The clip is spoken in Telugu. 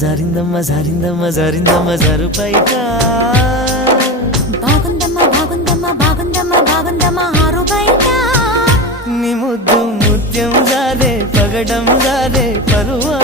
జారిందమ్మ జారిందమ్మ జారిందమ్మ జారు బయట బాగుందమ్మా బాగుందమ్మా బాగుందమ్మా బాగుందమ్మా ఆరు బయట నీ ముద్దు ముత్యం జారే పగడం జారే పరువా